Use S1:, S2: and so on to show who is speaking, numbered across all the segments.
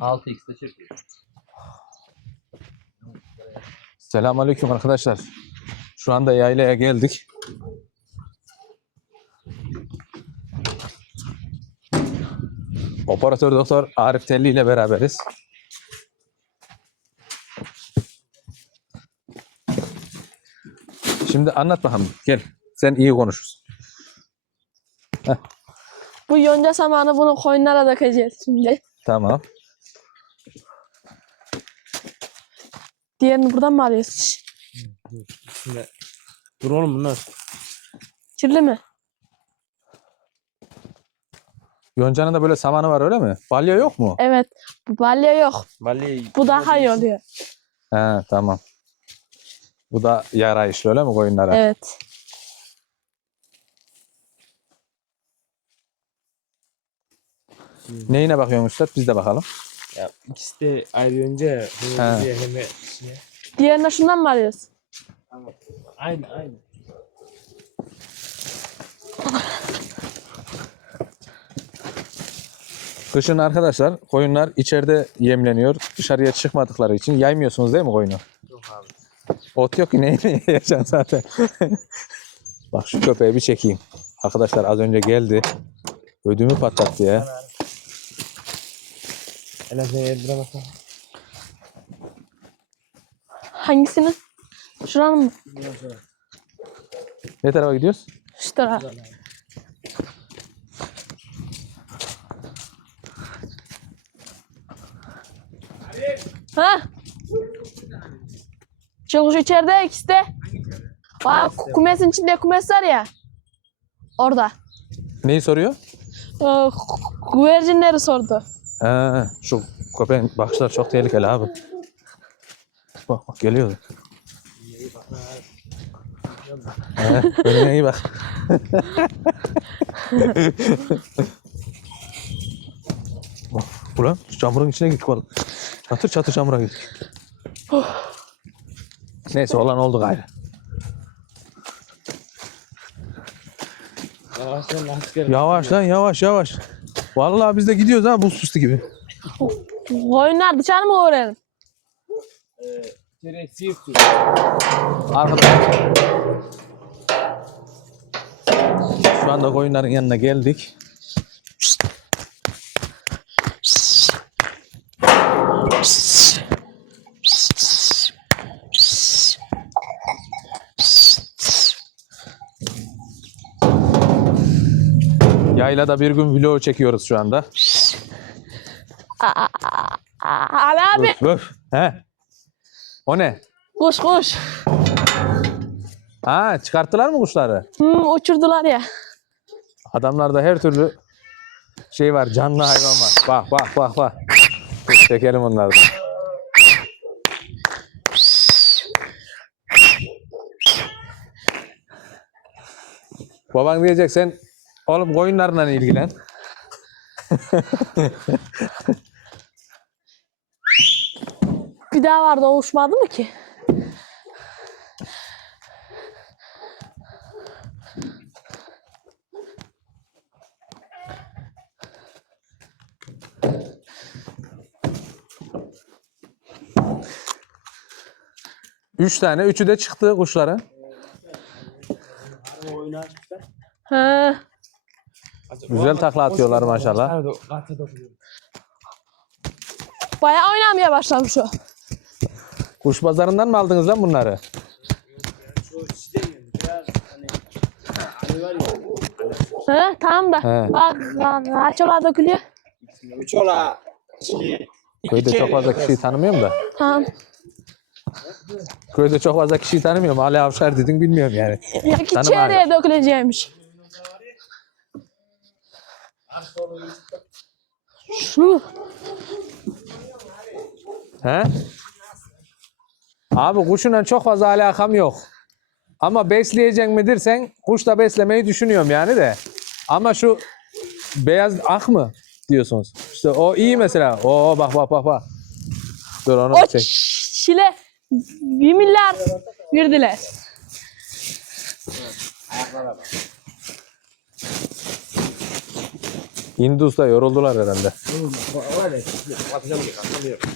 S1: 6x'te çekiyor.
S2: Selamünaleyküm arkadaşlar. Şu anda yaylaya geldik. Operatör doktor Arif Telli ile beraberiz. Şimdi anlat bakalım. Gel. Sen iyi konuşursun.
S3: Bu yonca samanı bunu koyunlara dökeceğiz şimdi.
S2: Tamam.
S3: Diğerini buradan mı?
S4: Şimdi dur oğlum bunlar.
S3: Kirli mi?
S2: Yonca'nın da böyle samanı var öyle mi? Balya yok mu?
S3: Evet. Bu balya yok.
S4: Vallahi
S3: Bu daha iyi oluyor.
S2: He tamam. Bu da yara işli öyle mi koyunlara?
S3: Evet.
S2: Neyine bakıyorsun Üstad? Biz de bakalım.
S4: Ya ikisi de ayrı önce
S2: He.
S4: diye hem de şeye.
S3: Diğerine şundan mı alıyoruz?
S4: Aynı aynı.
S2: Kışın arkadaşlar koyunlar içeride yemleniyor. Dışarıya çıkmadıkları için yaymıyorsunuz değil mi koyunu?
S4: Yok abi.
S2: Ot yok ki neyle yiyeceksin zaten. Bak şu köpeği bir çekeyim. Arkadaşlar az önce geldi. Ödümü patlattı ya.
S4: En azından yediremezsen.
S3: Hangisini? Şuranın mı?
S2: Ne tarafa gidiyoruz?
S3: Şu tarafa. Ha? Çavuş içeride ikisi de. Bak kumesin içinde kumes var ya. Orada.
S2: Neyi soruyor?
S3: Ee, güvercinleri sordu.
S2: Ha, şu köpeğin bakışları çok tehlikeli abi. Bak bak geliyor. He, önüne iyi bak. bak ulan çamurun içine gittik vallahi. Çatır çatır çamura gittik. Neyse olan oldu gayrı.
S4: Yavaş lan
S2: yavaş yavaş. Vallahi biz de gidiyoruz ha buz süslü gibi.
S3: Koyunlar dışarı mı öğrenin?
S4: Tere sirtu.
S2: Arkadaşlar. Şu anda koyunların yanına geldik. Yaylada bir gün vlog çekiyoruz şu anda.
S3: Ali abi.
S2: Öf, öf. He. O ne?
S3: Kuş kuş.
S2: Ha çıkarttılar mı kuşları?
S3: Hı, uçurdular ya.
S2: Adamlarda her türlü şey var, canlı hayvan var. Bak bak bak bak. Dur, çekelim onları. da. Baban diyecek sen oğlum koyunlarla ilgilen.
S3: Bir daha vardı o uçmadı mı ki?
S2: Üç tane, üçü de çıktı kuşları.
S4: Oynar.
S2: Güzel takla atıyorlar maşallah.
S4: Hadi katı dokunuyor.
S3: bayağı oynamaya başlamış o.
S2: Kuş pazarından mı aldınız lan bunları?
S4: Çiçeği yiyelim. Biraz hani Ali var ya.
S3: Ha, tamam da.
S2: He.
S3: Bak, bak, açılar dökülüyor.
S4: Üç ola.
S2: Köyde çok fazla kişiyi tanımıyorum da.
S3: Tamam.
S2: Köyde çok fazla kişiyi tanımıyorum. Ali Avşar dedin bilmiyorum yani.
S3: Ya ki
S2: Tanım
S3: çeyreğe döküleceğimiş. Şu.
S2: He? Abi kuşuna çok fazla alakam yok. Ama besleyecek mi dersen kuş da beslemeyi düşünüyorum yani de. Ama şu beyaz ak mı diyorsunuz? İşte o iyi mesela. Oo bak bak bak bak. Dur onu
S3: O
S2: çek.
S3: çile bir milyar
S2: Hindus'ta yoruldular herhalde.
S4: Öyle. Atacağım diye atlamıyorum.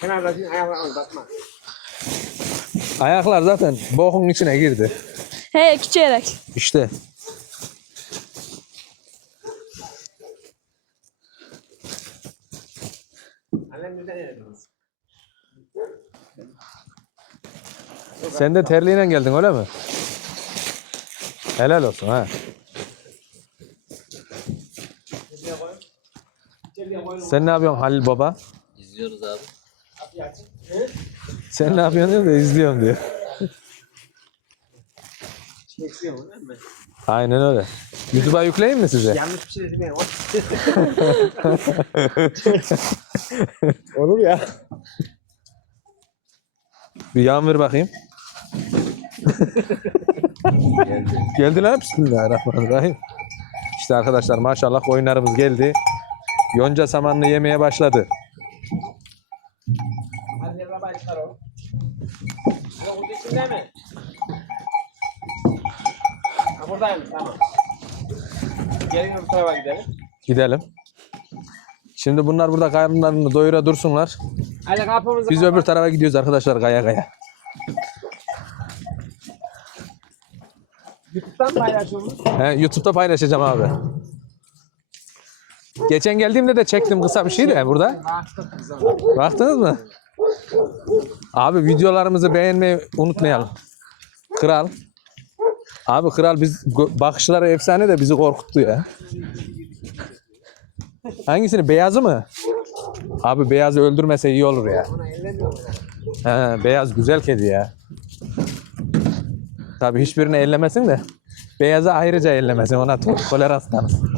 S4: Kenardaki ayaklarına bakma.
S2: Ayaklar zaten bokun içine girdi.
S3: He küçerek.
S2: İşte.
S4: Annem.
S2: Sen de terliğine geldin öyle mi? Helal olsun ha. Sen ne yapıyorsun Halil Baba?
S1: İzliyoruz abi.
S2: Sen ne yapıyorsun diyor da izliyorum diyor.
S4: Çekiyorum değil mi?
S2: Aynen öyle. YouTube'a yükleyeyim mi size?
S4: Yanlış bir şey dedim. Olur ya.
S2: Bir yan ver bakayım. geldi lan. Bismillahirrahmanirrahim. İşte arkadaşlar maşallah koyunlarımız geldi. Yonca samanını yemeye başladı.
S4: Hadi de baba çıkar o. Yok bu içinde mi? Ha buradayım tamam. Gelin öbür tarafa gidelim.
S2: Gidelim. Şimdi bunlar burada karnlarını doyura dursunlar.
S4: Hadi kapımızı
S2: Biz öbür tarafa gidiyoruz arkadaşlar gaya gaya.
S4: YouTube'dan paylaşıyoruz.
S2: He, YouTube'da paylaşacağım abi. Geçen geldiğimde de çektim kısa bir şey de burada. Baktınız mı? Abi videolarımızı beğenmeyi unutmayalım. Kral. Abi kral biz bakışları efsane de bizi korkuttu ya. Hangisini? Beyazı mı? Abi beyazı öldürmese iyi olur ya. He, beyaz güzel kedi ya. Tabii hiçbirini ellemesin de. Beyazı ayrıca ellemesin. Ona to- tolerans tanısın.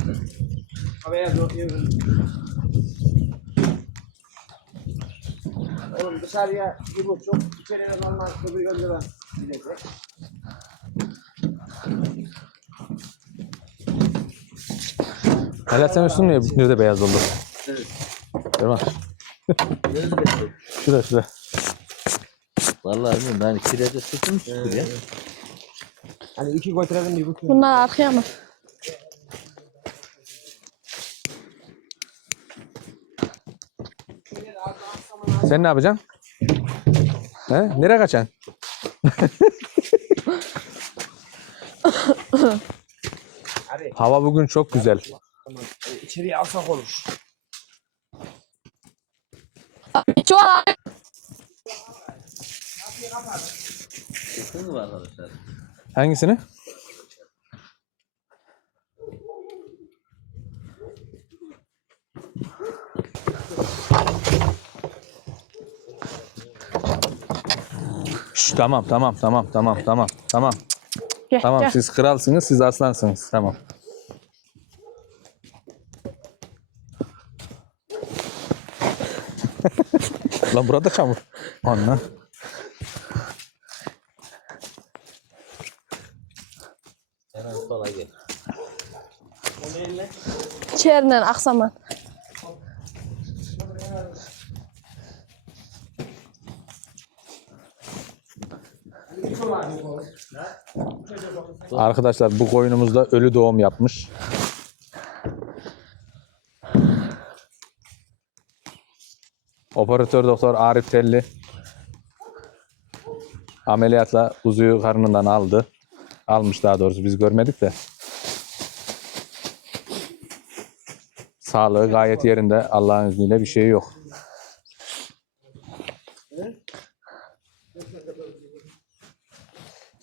S4: Oğlum dışarıya bir buçuk, içeriye normal kızı gönderen gidecek.
S2: Hele sen üstün niye nerede beyaz oldu?
S1: Evet.
S2: Değil mi?
S1: Nerede bekliyorsun?
S2: Şurada şurada.
S1: Vallahi bilmiyorum. Ben kirede sıkım çıkıyor ya.
S4: Hani iki götürelim bir buçuk.
S3: Bunlar arkaya mı?
S2: Sen ne yapacaksın? He? Nereye kaçacaksın? Hava bugün çok güzel.
S4: Tamam. E, İçeriye alsak olur.
S3: Çuval
S1: Sıkım mı var arkadaşlar?
S2: Hangisini? Şş, tamam tamam tamam tamam tamam tamam
S3: Gel,
S2: tamam
S3: gel.
S2: siz kralsınız siz aslansınız tamam. Lan burada çamur. Anla.
S1: Hemen sola gel.
S3: İçeriden aksaman.
S2: Arkadaşlar bu koyunumuzda ölü doğum yapmış. Operatör doktor Arif Telli ameliyatla kuzuyu karnından aldı. Almış daha doğrusu biz görmedik de. Sağlığı gayet yerinde. Allah'ın izniyle bir şey yok.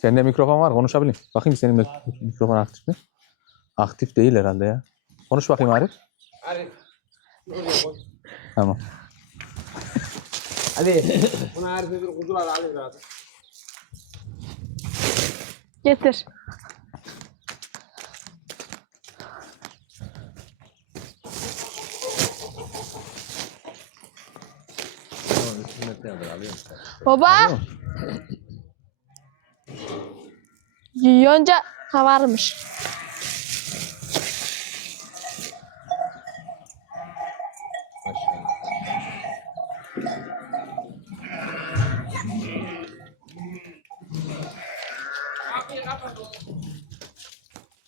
S2: Sende mikrofon var konuşabilirim. Bakayım senin mik- mikrofon aktif mi? Aktif değil herhalde ya. Konuş bakayım Arif.
S4: Oraya koy.
S2: Tamam.
S4: Hadi. Buna her bir.
S3: Getir.
S1: Tamam 300 metre kadar alıyorum.
S3: Baba. Yonca ha varmış.
S1: Aşağı.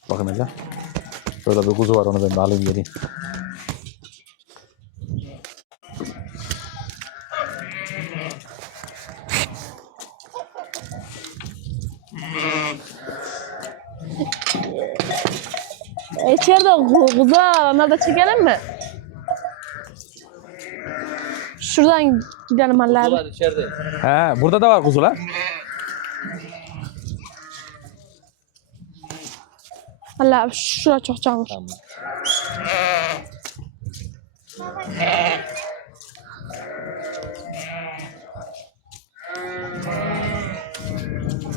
S2: Bakın hele. Şurada bir kuzu var onu ben de alayım geleyim.
S3: E, İçeride var. Onları da çekelim mi? Şuradan gidelim Halil abi.
S1: Kuzular içeride.
S2: He, burada da var kuzular.
S3: Halil abi şura çok canlı.
S1: Tamam.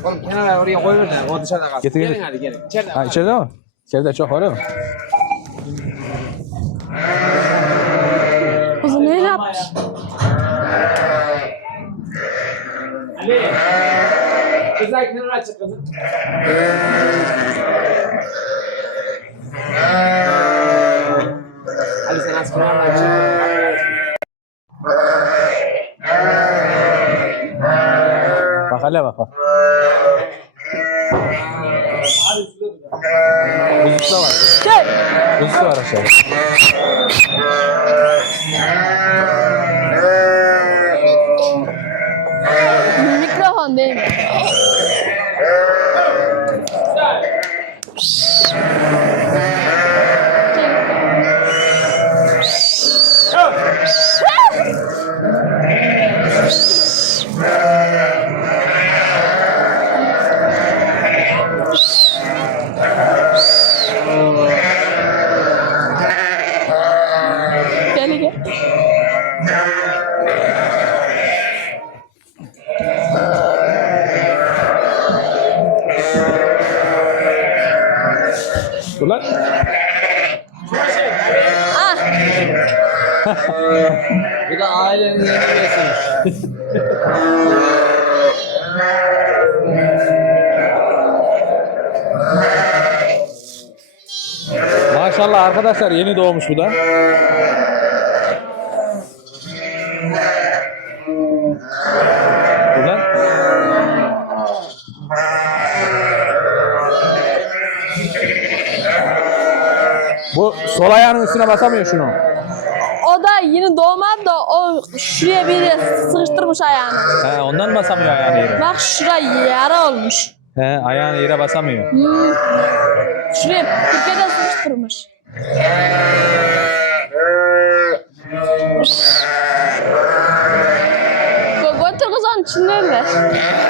S4: Oğlum kenara oraya koyma da o dışarıda kalsın.
S2: Getir,
S4: gelin hadi gelin. İçeride
S2: Ha içeride mi? İçeride çok var değil mi?
S3: Kuzu ne yapmış?
S4: Ali. Kızlar kenara açık kızım. Ali
S2: Ulan.
S3: Ah,
S1: Bu da ailenin yeni üyesiymiş.
S2: Maşallah arkadaşlar yeni doğmuş bu da. Sol ayağının üstüne basamıyor şunu.
S3: o da yeni doğmadı da o şuraya bir yere sıkıştırmış ayağını.
S2: He, ondan basamıyor ayağını yere.
S3: Bak şura yara olmuş.
S2: He, ayağını yere basamıyor.
S3: Hmm. Şuraya Türkiye'de sıkıştırmış. Gö götür kız onun içindeler.
S2: Ben...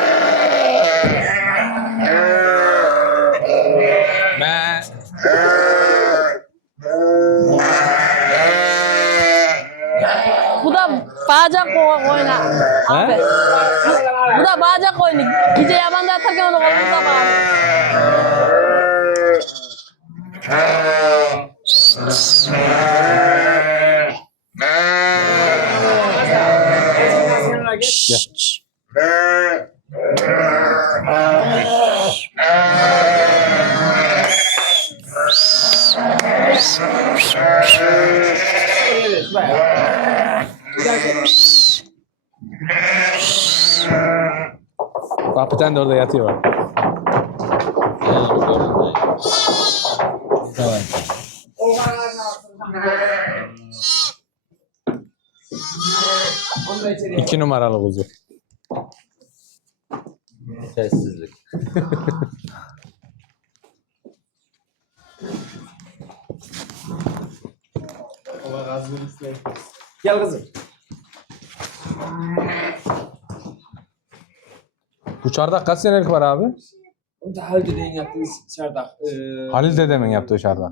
S3: বাজা কই না?
S4: হ্যাঁ? বুড়া বাজা কই নি? কি যে
S2: আমাদের থাকে tane de orada yatıyor bak.
S1: Tamam.
S2: İki numaralı kuzu.
S1: Sessizlik.
S4: Allah razı olsun. Gel kızım.
S2: Bu çardak kaç senelik var abi?
S4: Onu da Halil dedenin yaptığı çardak. Ee,
S2: Halil dedemin yaptığı çardak.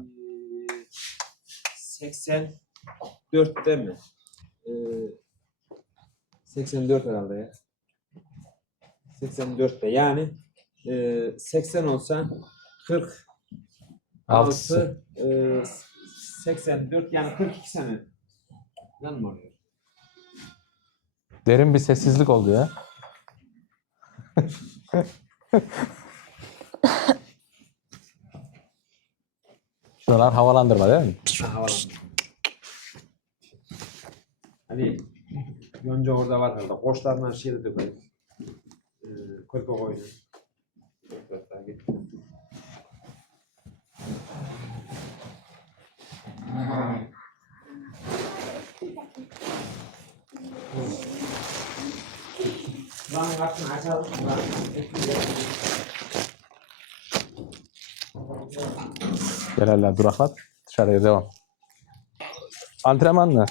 S4: 84'te mi? Ee, 84 herhalde ya. 84'te yani e, 80 olsa 46
S2: Altısı.
S4: e, 84 yani 42 sene. Lan mı oluyor?
S2: Derin bir sessizlik oldu ya. Şuralar havalandırma değil mi?
S4: Hani Yonca orada var herhalde. Koçlarından şeyde de koyayım. Ee, köpek oyunu. Yok, Lan kapısını açalım.
S2: Gel hala duraklat. Dışarıya devam. Antrenman mı?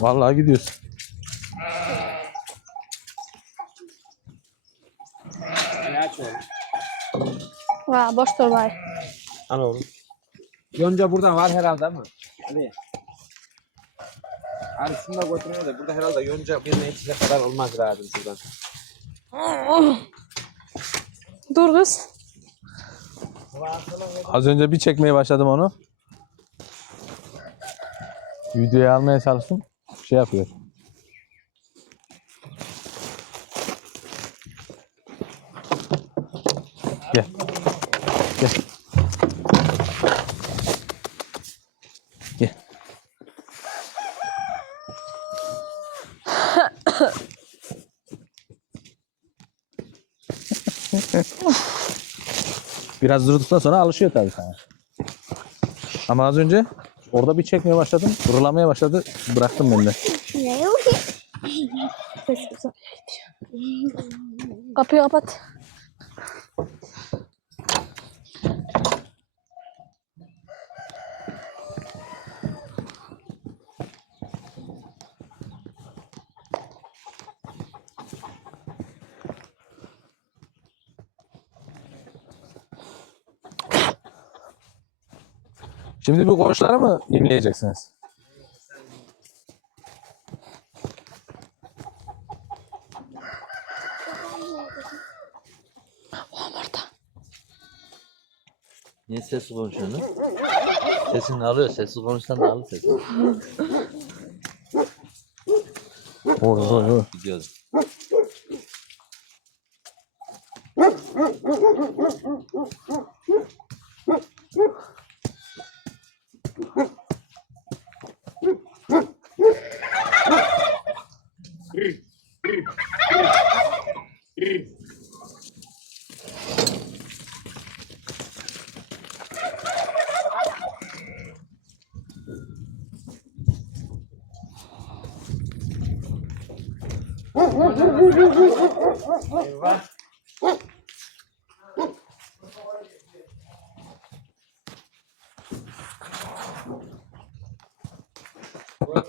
S2: Vallahi gidiyorsun.
S3: Ha, boş dur bari.
S4: Al oğlum. Yonca buradan var herhalde ama. Ali. Abi şunu da götürüyor da burada herhalde yonca birine içine kadar olmaz be abim şuradan.
S3: Dur kız.
S2: Az önce bir çekmeye başladım onu. Videoya almaya çalıştım. Şey yapıyor. Gel. Gel. Biraz durduktan sonra alışıyor tabii sana. Ama az önce orada bir çekmeye başladım. Durulamaya başladı. Bıraktım ben de.
S3: Kapıyı kapat.
S2: Şimdi bu koçları mı inleyeceksiniz?
S1: Niye sessiz konuşuyorsun? Sesini alıyor. Sessiz konuşsan da alır sesini.
S2: Oy oy oy.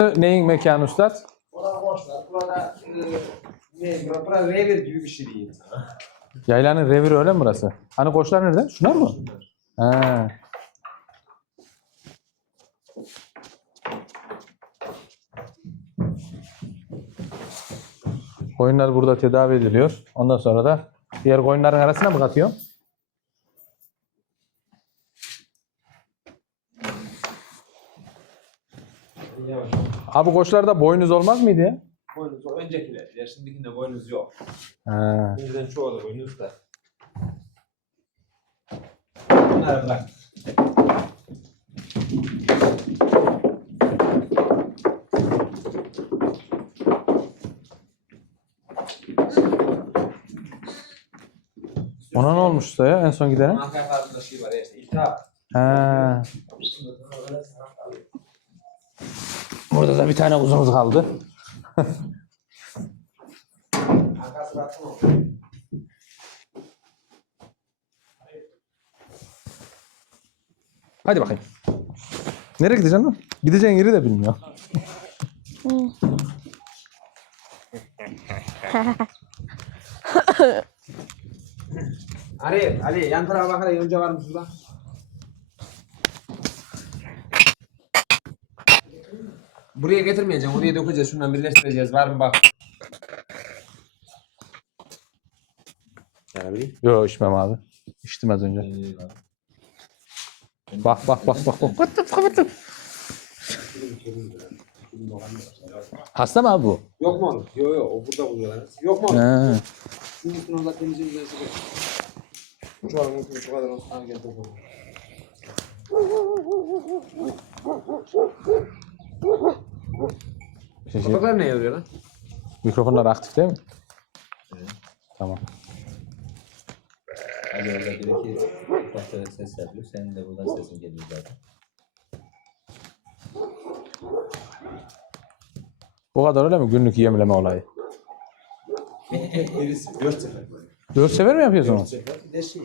S2: Neyin mekanı üstad?
S4: Burada boşlar. Burada e, ne? Burada revir gibi bir şey sana.
S2: Yaylanın reviri öyle mi burası? Hani koçlar nerede? Şunlar mı? Ha. Koyunlar burada tedavi ediliyor. Ondan sonra da diğer koyunların arasına mı katıyor?
S4: Yavaş.
S2: Abi koçlarda boynuz olmaz mıydı ya?
S4: Boynuz o öncekiler. Ya şimdikinde boynuz yok.
S2: Ha.
S4: Önceden çoğu da boynuz da. Bunları bırak.
S2: Ona ne olmuşsa ya en son gidene?
S4: Arka tarafında şey var ya işte iltihap.
S2: Ha. Burada da bir tane uzunuz kaldı. Hadi bakayım. Nereye gideceksin lan? Gideceğin yeri de bilmiyor.
S4: Ali, Ali yan tarafa bak hele yonca var mı şurada? Buraya getirmeyeceğim. Oraya dökeceğiz. Şundan birleştireceğiz. Var mı bak. Yani
S2: Yok içmem abi. İçtim az önce. Bak bak bak bak. bak. Hasta mı abi bu?
S4: Yok mu oğlum? Yok yok. O burada buluyorlar. Yok mu oğlum?
S2: Ha.
S4: Şunun üstüne temizliğimizden çıkıyor. Şu an mümkün şu kadar olsun. Al gel dokunma.
S2: Şey, şey,
S4: Kapaklar ne yazıyor lan?
S2: mikrofonlar aktif değil mi? Evet. Tamam.
S1: Az önce dedi ki doktora ses yapıyor. Senin de buradan sesin geliyor zaten.
S2: Bu kadar öyle mi? Günlük yemleme olayı.
S4: Birisi 4 sefer.
S2: Dört sefer mi yapıyorsun onu?
S4: Dört sefer. Bir de şey.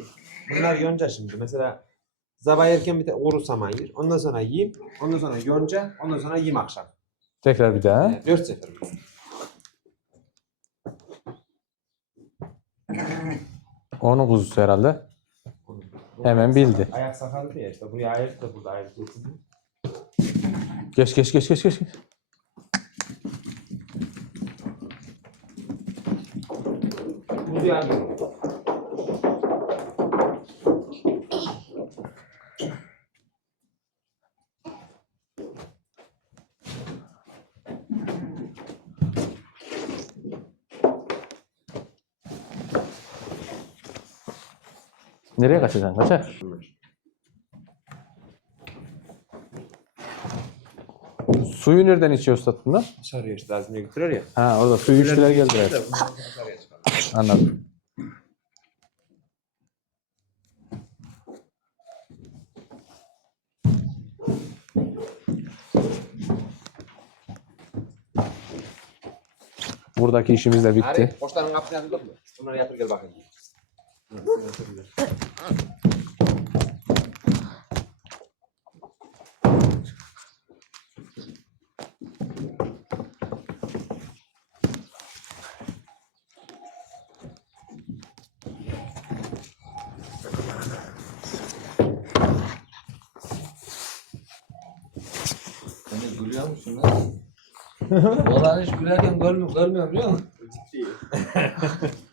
S4: Bunlar yonca şimdi. Mesela sabah erken bir de oru saman yer. Ondan sonra yiyeyim. Ondan sonra yonca. Ondan sonra yiyeyim akşam.
S2: Tekrar bir daha.
S4: Yani 4 sefer.
S2: Onun kuzusu herhalde. Hemen bildi.
S4: Ayak sakalı ya işte. Buraya ayak da burada ayak kesildi.
S2: Geç geç geç geç geç.
S4: Bu bir
S2: Nereye kaçacaksın? Kaçar. Suyu nereden içiyor statında?
S4: Dışarıya işte azmiye götürür ya.
S2: Ha orada suyu içtiler geldiler. Anladım. Buradaki işimiz de bitti.
S4: Poştanın kapısını yatırdık mı? Bunları yatır gel bakayım.
S1: Sen de gülüyor musun lan? Olan hiç gülerken görmüyor, görmüyor biliyor musun?
S2: Mesai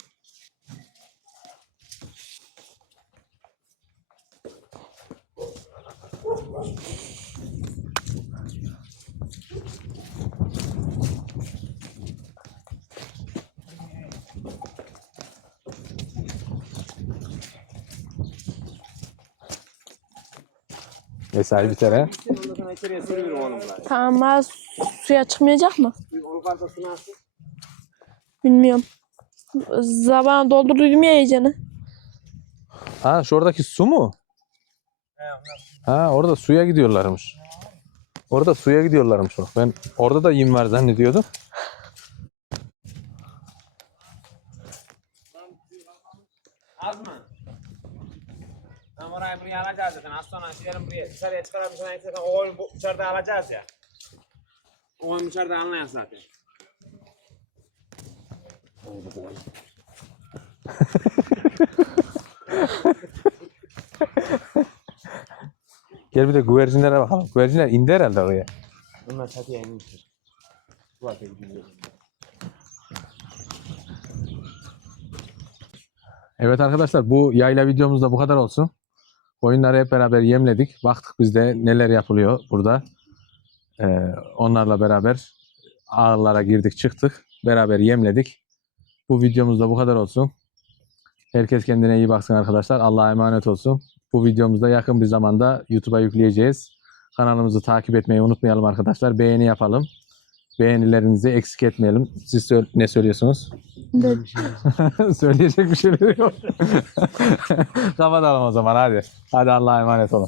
S4: onu bunları.
S3: Tamam ha, suya çıkmayacak mı? Bilmiyorum. Zabana doldurduydum ya iyicene.
S2: Ha şuradaki su mu? Ha orada suya gidiyorlarmış. Orada suya gidiyorlarmış bak. Ben orada da yem var zannediyordum.
S4: Buraya alacağız zaten. Az sonra gidelim buraya. Dışarıya çıkaralım. Sonra zaten o oyun bu dışarıda alacağız ya. O oyun dışarıda alınıyor zaten.
S2: Gel bir de güvercinlere bakalım. Güvercinler indi herhalde oraya.
S4: Bunlar çatıya inmiştir. Bu ateş gidiyor.
S2: Evet arkadaşlar bu yayla videomuz da bu kadar olsun. Oyunları hep beraber yemledik. Baktık biz de neler yapılıyor burada. Ee, onlarla beraber ağırlara girdik çıktık. Beraber yemledik. Bu videomuz da bu kadar olsun. Herkes kendine iyi baksın arkadaşlar. Allah'a emanet olsun. Bu videomuzu da yakın bir zamanda YouTube'a yükleyeceğiz. Kanalımızı takip etmeyi unutmayalım arkadaşlar. Beğeni yapalım. Beğenilerinizi eksik etmeyelim. Siz sö- ne söylüyorsunuz? Söyleyecek bir şeyler yok. Kapatalım o zaman hadi. Hadi Allah'a emanet olun.